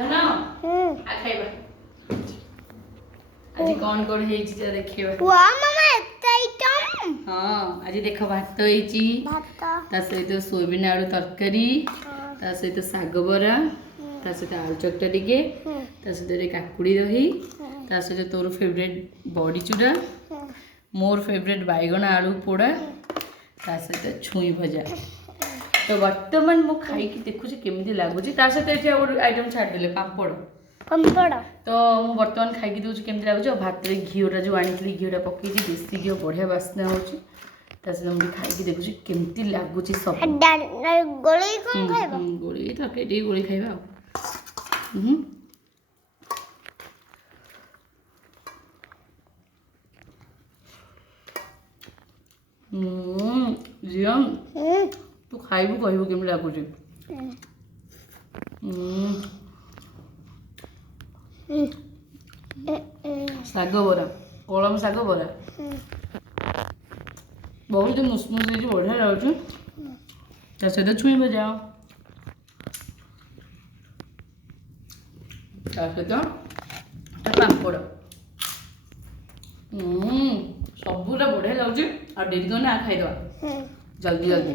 धन आ खाइबा आज कौन कौन हेची जा देखिबा वाह मामा एता आइटम हां आज देखो भात हेची भात ता सहित सोयाबीन आलू तरकारी ता सहित साग बरा ता सहित आलू चकटा टिके ता सहित काकुड़ी दही ता सहित तोर फेवरेट बड़ी चूड़ा मोर फेवरेट बैगन आलू पोड़ा ता सहित छुई भजा तो वर्तमान मु खाई की देखुची केमिति लागुची ता सहित एठी और आइटम छाड़ देले पापड़ पापड़ तो मु वर्तमान खाई की दोची केमिति लागुची भात रे घिओटा जो आनितली घिओटा पकेची देसी घिओ बढ़िया बास्ना होची ता सहित मु खाई की देखुची केमिति लागुची सब गोली कोन खाइबा गोली तो केडी गोली खाइबा जियम तू खाइबू कहबू केमि लागुची साग बरा कलम साग बरा बहुत मुसमुस बढ़िया लाଗୁଛି ତା ସହିତ ଛୁଇଁ ଭଜା ତା ସହିତ ପାମ୍ପଡ଼ ସବୁଟା ବଢ଼ିଆ ଲାଗୁଛି ଆଉ ଡେରି କରିନା ଖାଇଦେବା ଜଲ୍ଦି ଜଲ୍ଦି